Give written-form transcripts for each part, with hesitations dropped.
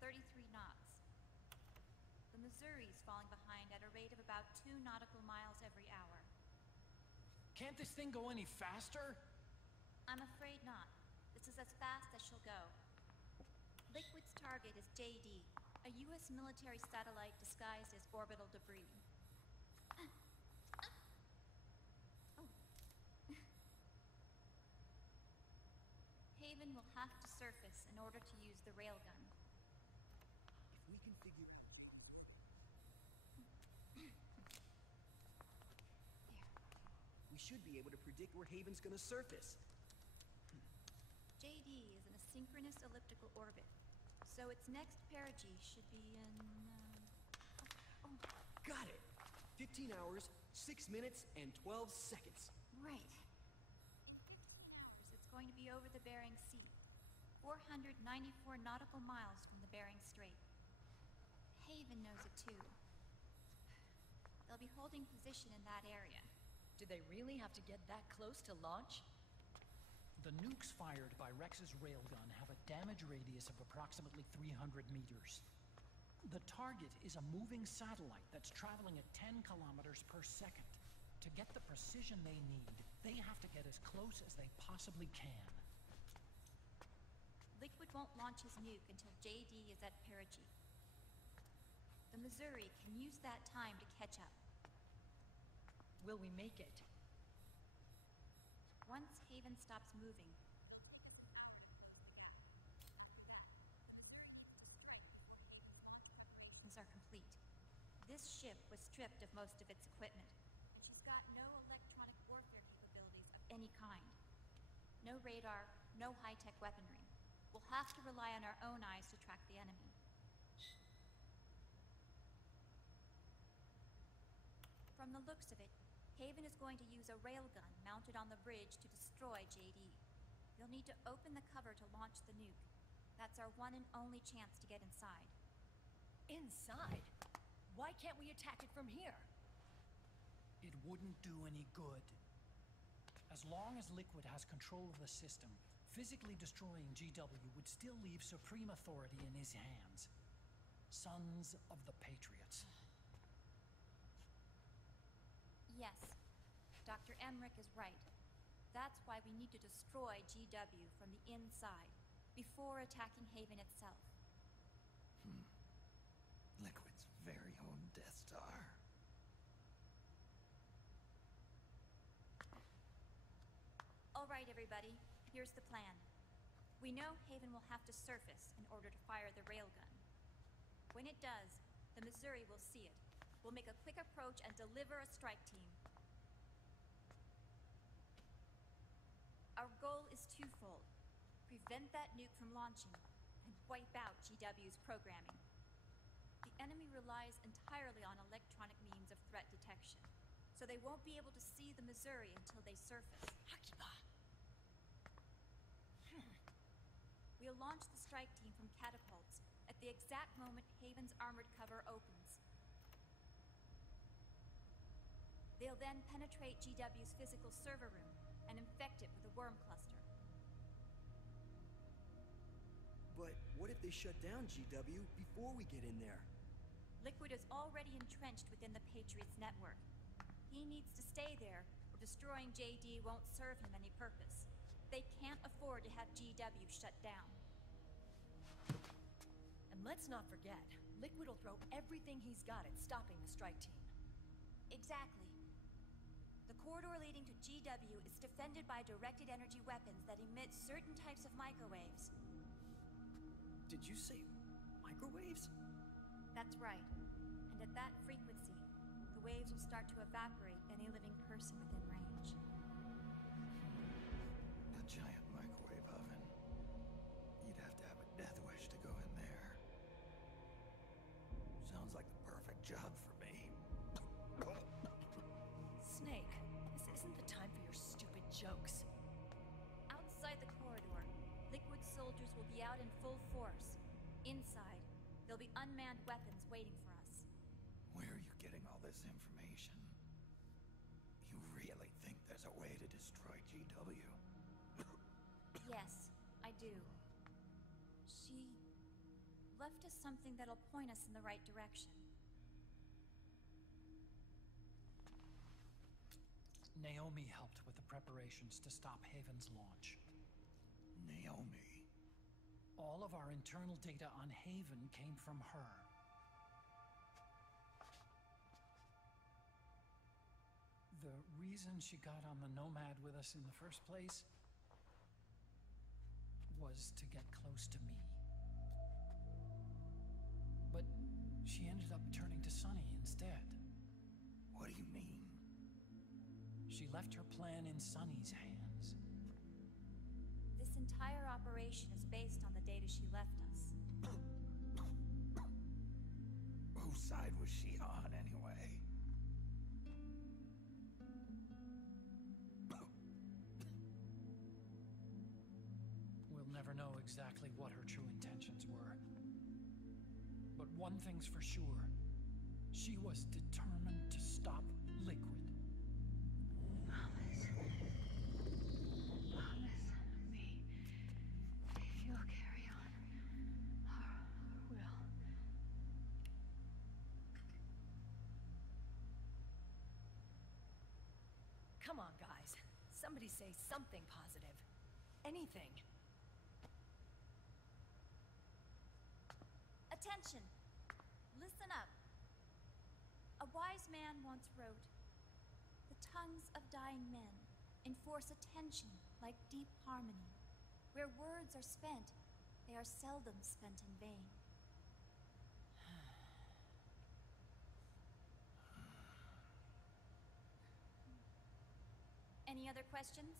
33 knots. The Missouri's falling behind at a rate of about 2 nautical miles every hour. Can't this thing go any faster? I'm afraid not. This is as fast as she'll go. Liquid's target is JD, a U.S. military satellite disguised as orbital debris. Oh. Haven will have to surface in order to use the railgun. If we can figure... There. We should be able to predict where Haven's gonna surface. JD is in a synchronous elliptical orbit, so its next perigee should be in... Got it! 15 hours, 6 minutes, and 12 seconds. Right. It's going to be over the Bering Sea, 494 nautical miles from the Bering Strait. Haven knows it too. They'll be holding position in that area. Do they really have to get that close to launch? The nukes fired by Rex's railgun have a damage radius of approximately 300 meters. The target is a moving satellite that's traveling at 10 kilometers per second. To get the precision they need, they have to get as close as they possibly can. Liquid won't launch his nuke until JD is at perigee. The Missouri can use that time to catch up. Will we make it? Once Haven stops moving, are complete. This ship was stripped of most of its equipment, and she's got no electronic warfare capabilities of any kind. No radar, no high-tech weaponry. We'll have to rely on our own eyes to track the enemy. From the looks of it, Haven is going to use a railgun mounted on the bridge to destroy JD. You'll need to open the cover to launch the nuke. That's our one and only chance to get inside. Inside? Why can't we attack it from here? It wouldn't do any good. As long as Liquid has control of the system, physically destroying GW would still leave supreme authority in his hands. Sons of the Patriots. Yes, Dr. Emmerich is right. That's why we need to destroy GW from the inside, before attacking Haven itself. Liquid's very own Death Star. All right, everybody. Here's the plan. We know Haven will have to surface in order to fire the railgun. When it does, the Missouri will see it. We'll make a quick approach and deliver a strike team. Our goal is twofold. Prevent that nuke from launching, and wipe out GW's programming. The enemy relies entirely on electronic means of threat detection, so they won't be able to see the Missouri until they surface. Hakiba! We'll launch the strike team from catapults at the exact moment Haven's armored cover opens. They'll then penetrate GW's physical server room and infect it with a worm cluster. But what if they shut down GW before we get in there? Liquid is already entrenched within the Patriots' network. He needs to stay there, or destroying JD won't serve him any purpose. They can't afford to have GW shut down. And let's not forget, Liquid will throw everything he's got at stopping the strike team. Exactly. The corridor leading to GW is defended by directed energy weapons that emit certain types of microwaves. Did you say microwaves? That's right. And at that frequency, the waves will start to evaporate any living person within range. A giant microwave oven. You'd have to have a death wish to go in there. Sounds like the perfect job for me. Snake, this isn't the time for your stupid jokes. Outside the corridor, Liquid soldiers will be out in full force. Inside, there'll be unmanned weapons waiting for us. Where are you getting all this information? You really think there's a way to destroy GW? Yes, I do. left us something that'll point us in the right direction. Naomi helped with the preparations to stop Haven's launch. Naomi? All of our internal data on Haven came from her. The reason she got on the Nomad with us in the first place was to get close to me. But she ended up turning to Sunny instead. What do you mean? She left her plan in Sunny's hands. This entire operation is based on the data she left us. Whose side was she on, anyway? We'll never know exactly what her true intentions were. But one thing's for sure. She was determined to stop Liquid. Promise me you'll carry on, or will. Come on, guys. Somebody say something positive. Anything. Attention! Listen up. A wise man once wrote, "The tongues of dying men enforce attention like deep harmony. Where words are spent, they are seldom spent in vain." Any other questions?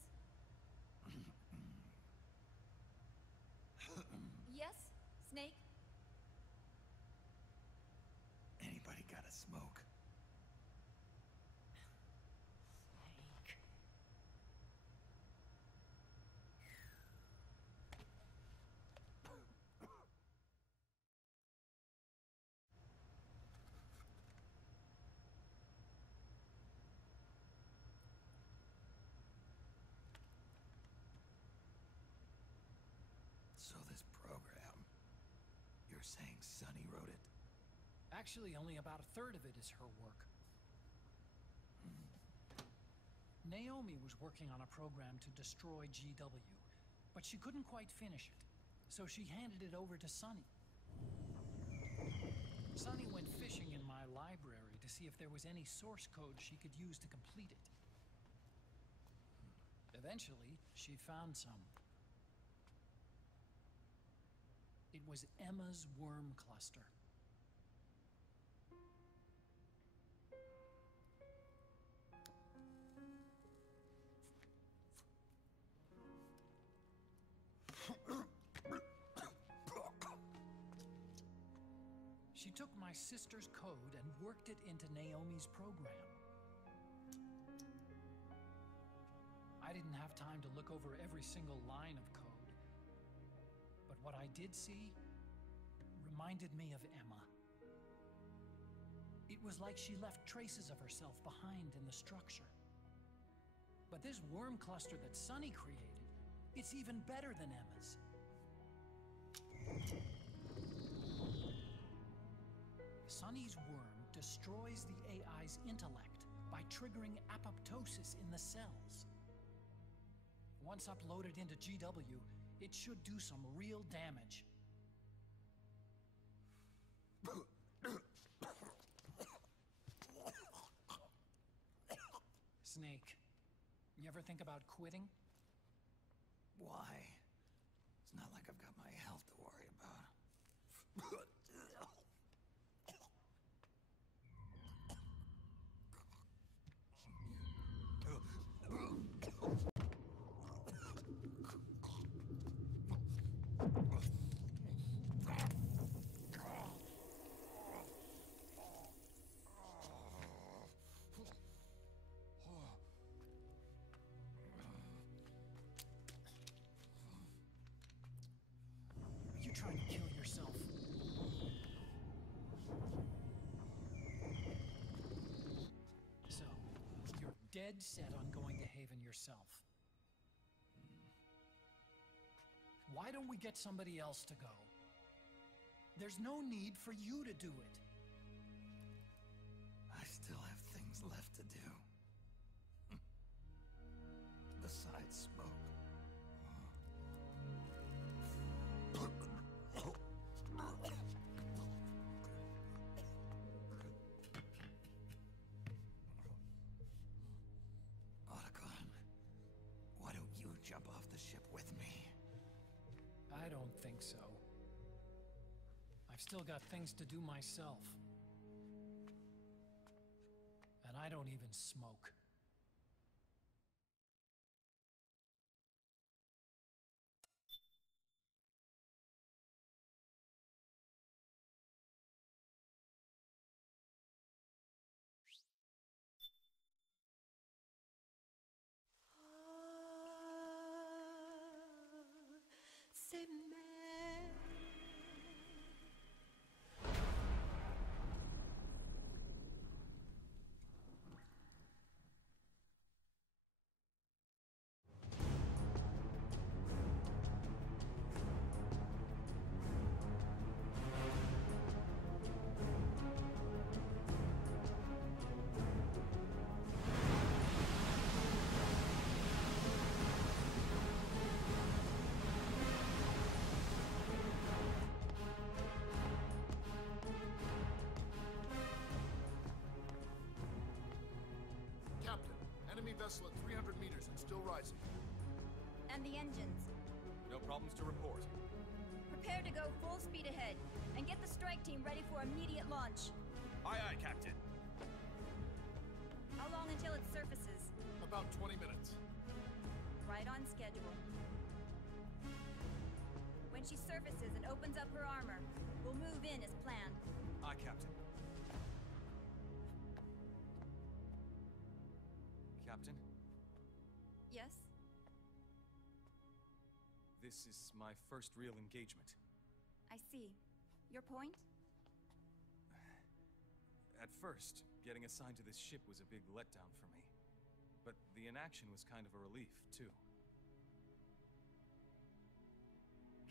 Yes, Snake? Anybody got a smoke? Snake. So this program, you're saying Sunny wrote it? Actually, only about a third of it is her work. Naomi was working on a program to destroy GW, but she couldn't quite finish it, so she handed it over to Sunny. Sunny went fishing in my library to see if there was any source code she could use to complete it. Eventually, she found some. It was Emma's worm cluster. She took my sister's code and worked it into Naomi's program. I didn't have time to look over every single line of code, but what I did see reminded me of Emma. It was like she left traces of herself behind in the structure. But this worm cluster that Sunny created, it's even better than Emma's. Sunny's worm destroys the AI's intellect by triggering apoptosis in the cells. Once uploaded into GW, it should do some real damage. Snake, you ever think about quitting? Why? It's not like I've got my health to worry about. Are you trying to kill yourself? So, you're dead set on going to Haven yourself. Why don't we get somebody else to go? There's no need for you to do it. I still have things left to do. Besides smoke. Otacon, why don't you jump off the ship with me? I don't think so. I've still got things to do myself. And I don't even smoke. C'est mère. Captain, enemy vessel at 300 meters and still rising. And the engines. No problems to report. Prepare to go full speed ahead, and get the strike team ready for immediate launch. Aye, aye, Captain. How long until it surfaces? About 20 minutes. Right on schedule. When she surfaces and opens up her armor, we'll move in as planned. Aye, Captain. Captain, Yes? this is my first real engagement. I see. Your point? At first, getting assigned to this ship was a big letdown for me. But the inaction was kind of a relief, too.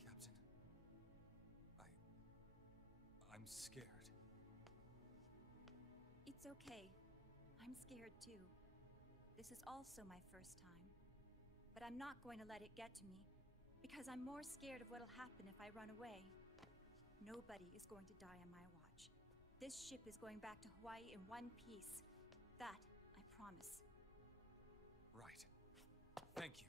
Captain, I'm scared. It's okay. I'm scared too. This is also my first time. But I'm not going to let it get to me, because I'm more scared of what'll happen if I run away. Nobody is going to die on my watch. This ship is going back to Hawaii in one piece. That, I promise. Right. Thank you.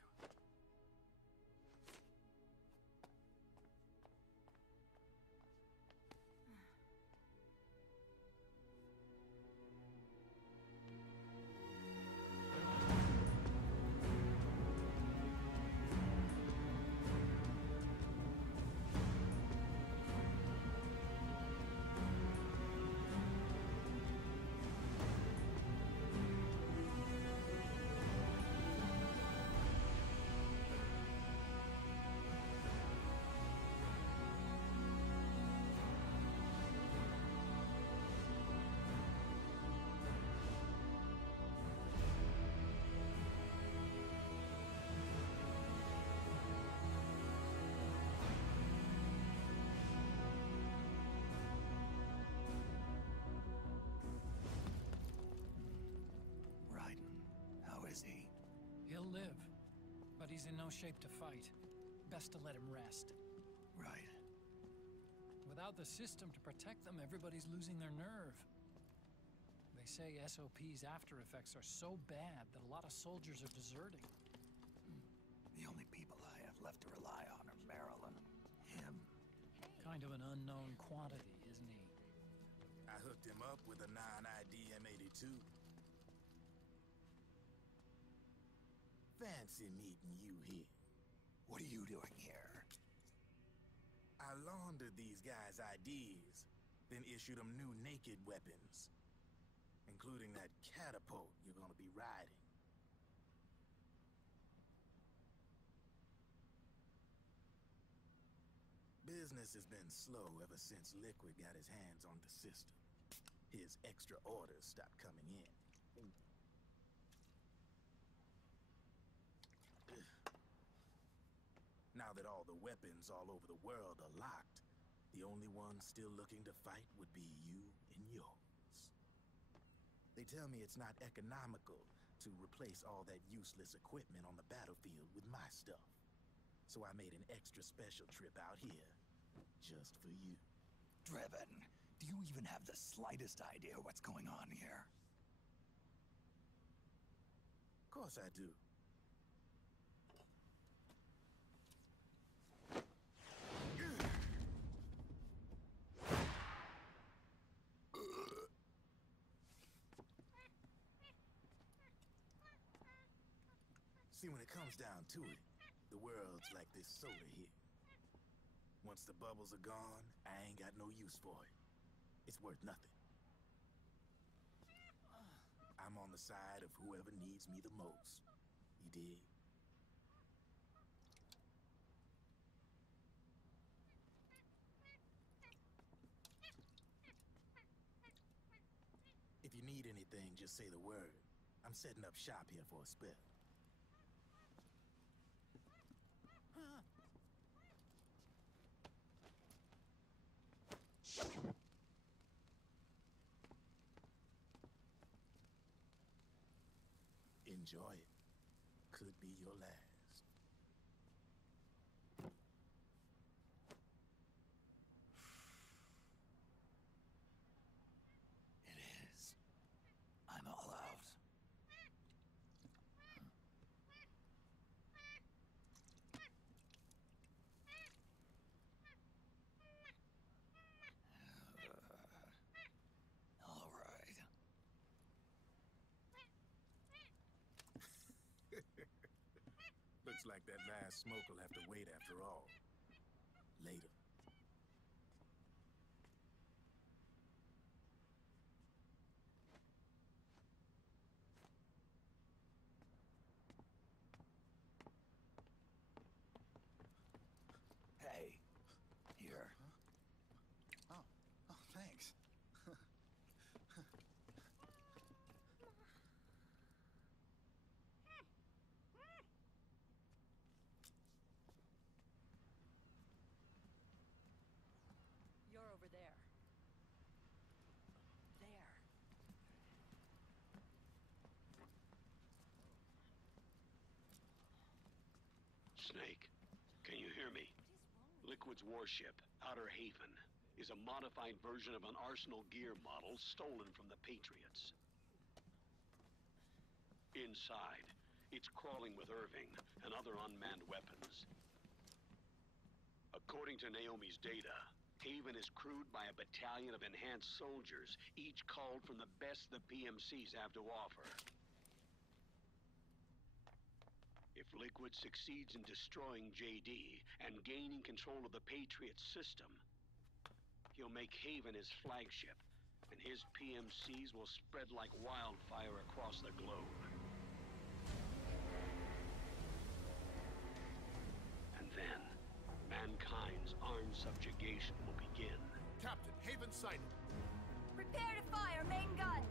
He'll live, but he's in no shape to fight. Best to let him rest. Right. Without the system to protect them, everybody's losing their nerve. They say SOP's after effects are so bad that a lot of soldiers are deserting. The only people I have left to rely on are Marilyn, him. Kind of an unknown quantity, isn't he? I hooked him up with a 9ID M82. Fancy meeting you here. What are you doing here? I laundered these guys' IDs, then issued them new naked weapons, including that catapult you're gonna be riding. Business has been slow ever since Liquid got his hands on the system. His extra orders stopped coming in. Now that all the weapons all over the world are locked, The only ones still looking to fight would be you and yours. They tell me it's not economical to replace all that useless equipment on the battlefield with my stuff. So I made an extra special trip out here, just for you. Driven, do you even have the slightest idea what's going on here? Of course I do. See, when it comes down to it, the world's like this soda here. Once the bubbles are gone, I ain't got no use for it. It's worth nothing. I'm on the side of whoever needs me the most. You dig? If you need anything, just say the word. I'm setting up shop here for a spell. Enjoy it. Could be your last. It is. I'm all out. All right. Looks like that last smoke will have to wait after all. Later. Hey, here. Oh, thanks. You're over there. There. Snake, can you hear me? Liquid's warship, Outer Haven, is a modified version of an Arsenal gear model stolen from the Patriots. Inside, it's crawling with Irving and other unmanned weapons. According to Naomi's data, Haven is crewed by a battalion of enhanced soldiers, each called from the best the PMCs have to offer. If Liquid succeeds in destroying JD and gaining control of the Patriot system, he'll make Haven his flagship, and his PMCs will spread like wildfire across the globe. And then, mankind's armed subjugation will begin. Captain, Haven sighted. Prepare to fire, main gun!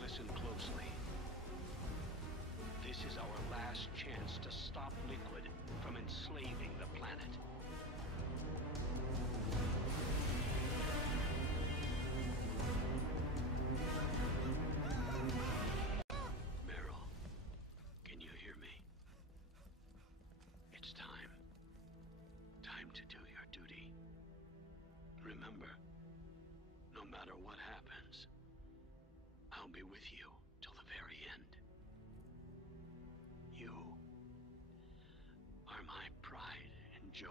Listen closely. This is our last chance to stop Liquid from enslaving the planet. Meryl, can you hear me? It's time. Time to do your duty. Remember, no matter what happens, I'll be with you till the very end. You are my pride and joy.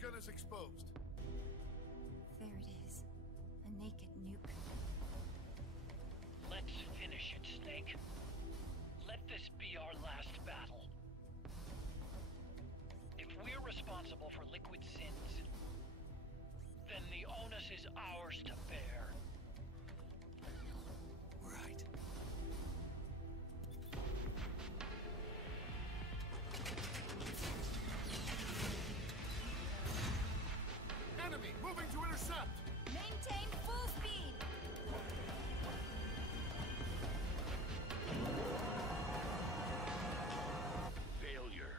railgun is exposed. There it is. A naked nuke. Let's finish it, Snake. Let this be our last battle. If we're responsible for Liquid's sins, then the onus is ours to bear. Right. Enemy moving to intercept! Maintain full speed! Failure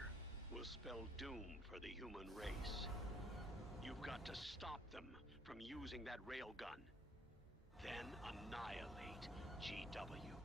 will spell doom for the human race. You've got to stop them from using that railgun. Then annihilate GW.